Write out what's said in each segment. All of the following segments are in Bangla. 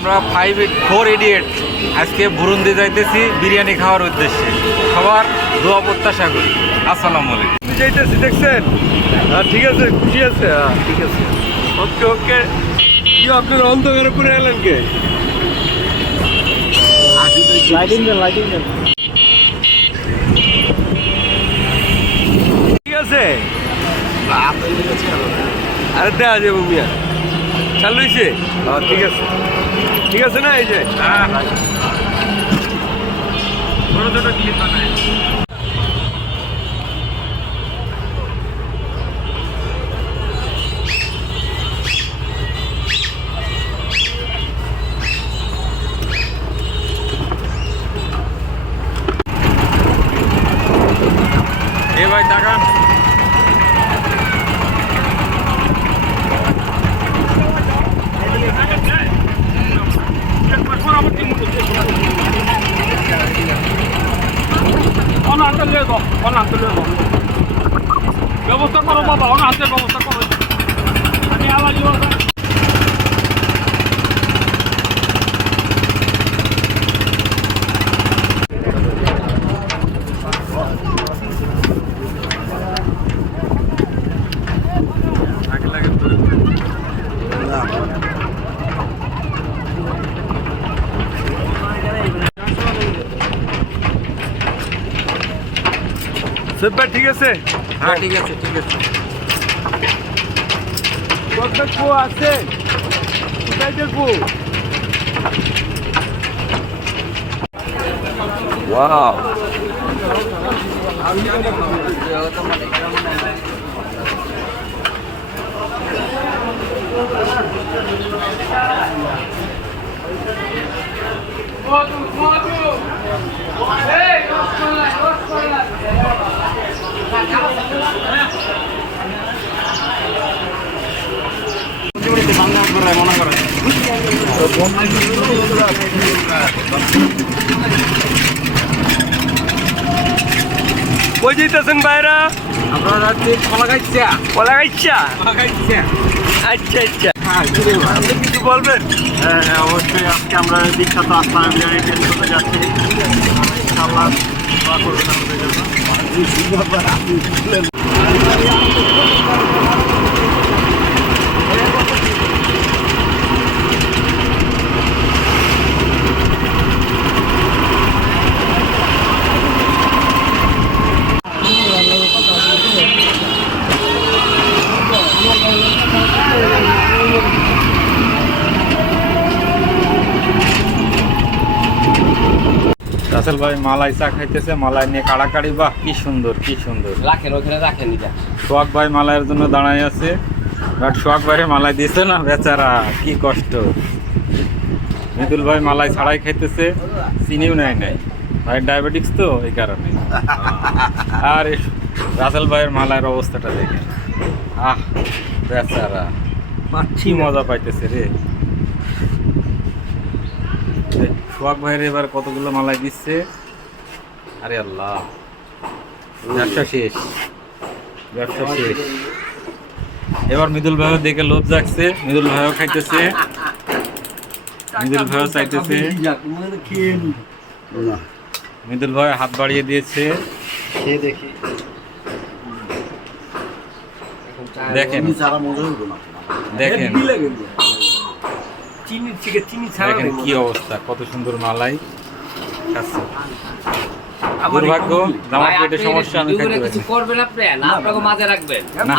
আমরা 488 আজকে বুরুন্দি যাইতেছি বিরিয়ানি খাওয়ার উদ্দেশ্যে। সবার দোয়া প্রত্যাশা করি। আসসালামু আলাইকুম। যাইতেছি দেখছেন? ঠিক আছে, খুশি আছে। ঠিক আছে, ওকে ওকে। কি আপনার অন্ধকারে করে এলেন কে? লাইটিং দেন, লাইটিং দেন। ঠিক আছে, আরে দেওয়া যাবো মিয়া। চালু হয়েছে? ঠিক আছে, ঠিক আছে না? এই যে ছোট ছোট ক্লিপ বানায়। এ ভাই তাকান। ব্যবস্থা করো বাবা, হাতের ব্যবস্থা করো। আমি আবার ঠিক আছে। হ্যাঁ ঠিক আছে, ঠিক আছে। দেখবো আছে, কোথায় দেখবো? ওয়াও, মনে করেন কই যেতেছেন ভাইরা? আপনারা যাচ্ছি কলা গাইছা। কলা গাইছা? আচ্ছা আচ্ছা, আপনি কিছু বলবেন? হ্যাঁ হ্যাঁ, অবশ্যই। আজকে আমরা বিখ্যাত আস্তানা বিরিয়ানি টেস্ট করতে যাচ্ছি। ইনশাআল্লাহ দোয়া করবেন আমাদের জন্য। রাসেল ভাই মালাই চা খাইতেছে, মালাই নিয়ে কাড়াকাড়ি। বাহ, কি সুন্দর, কি সুন্দর। রাখেন, ওখানে রাখেন। সোহাগ ভাই মালাইয়ের জন্য দাঁড়ায় আছে, বাট সোহাগ ভাইয়ের মালাই দিয়েছে না, বেচারা, কি কষ্ট। মৃদুল ভাই মালাই ছাড়াই খাইতেছে, চিনিও নেয় নাই। ভাই ডায়াবেটিক্স তো, এই কারণে। আর রাসেল ভাইয়ের মালাইয়ের অবস্থাটা দেখে, আহ বেচারা, কি মজা পাইতেছে রে। সোহাগ ভাইয়ের এবার কতগুলো মালাই দিচ্ছে। আরে আল্লাহ, ব্যবসা শেষ, ব্যবসা শেষ। এবার মৃদুল ভাইও দেখে লোভ জাগছে, মৃদুল ভাইও খাইতেছে, মৃদুল ভাইও চাইতেছে। মৃদুল ভাই হাত বাড়িয়ে দিয়েছে, দেখেন দেখেন দেখেন কি অবস্থা, কত সুন্দর মালাই খাচ্ছে। দুর্ভাগ্য, জামা পেটে সমস্যা, আমি খাইতে পারি কিছু করবেন আপনি না, আপনাকে মাঝে রাখবেন না।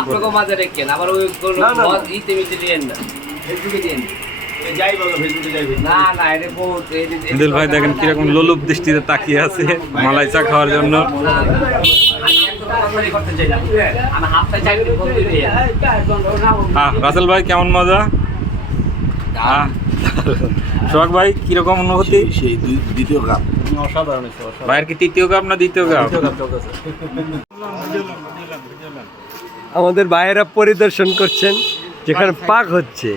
আপনাকে মাঝে রাখেন, আবার ওই ইতে মিতে দিয়েন না, ফেসবুকে দিয়েন না। না, এটা বহুত। মৃদুল ভাই দেখেন কিরকম লোলুপ দৃষ্টিতে তাকিয়ে আছে মালাই চা খাওয়ার জন্য। রাসেল ভাই কেমন মজা? সোহাগ ভাই কিরকম অনুভূতি? সেই দ্বিতীয় কাপ অসাধারণ। ভাইয়ের কি তৃতীয় কাপ না দ্বিতীয় কাপ? আমাদের ভাইয়েরা পরিদর্শন করছেন যেখানে পাক হচ্ছে।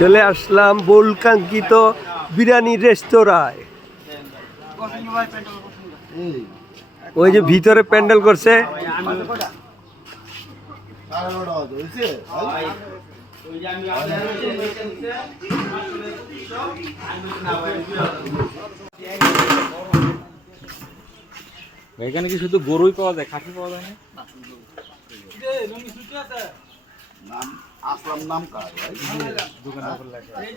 চলে আসলাম বহুকাঙ্ক্ষিত বিরিয়ানি রেস্তোরাঁয়। ওই যে ভিতরে প্যান্ডেল করছে। এখানে কি শুধু গরুই পাওয়া যায়, খাসি পাওয়া যায় না? নাম আসলাম নাম কার দোকানের উপর লেখা আছে।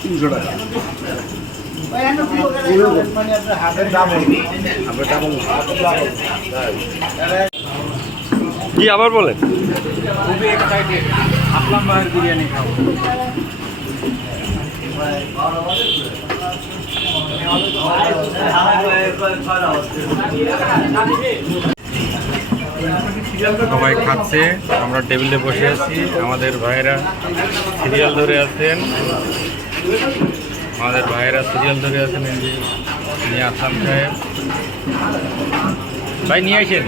তিনশো টাকা কি আবার বলেন? খুবই এক্সাইটেড, আসলাম ভাইয়ের বিরিয়ানি খাবো। সবাই খাচ্ছে, আমরা টেবিলে বসে আছি, আমাদের ভাইয়েরা সিরিয়াল ধরে আছেন। এই যে নিয়ে আসলাম সাহেব, ভাই নিয়ে আসেন।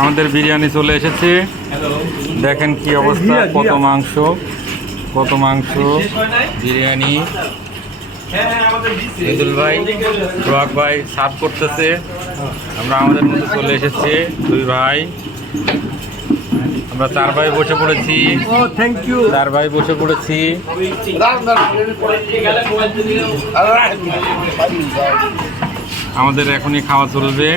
আমাদের বিরিয়ানি চলে এসেছে, দেখেন কি অবস্থা, কত মাংস বিরিয়ানি। মৃদুল ভাই, সোহাগ ভাই সার্ভ করতেছে, আমরা আমাদের মধ্যে চলে এসেছি দুই ভাই, আমরা চার ভাই বসে পড়েছি। Thank you. চার ভাই বসে পড়েছি। আমাদের এখনই খাওয়া চলবে।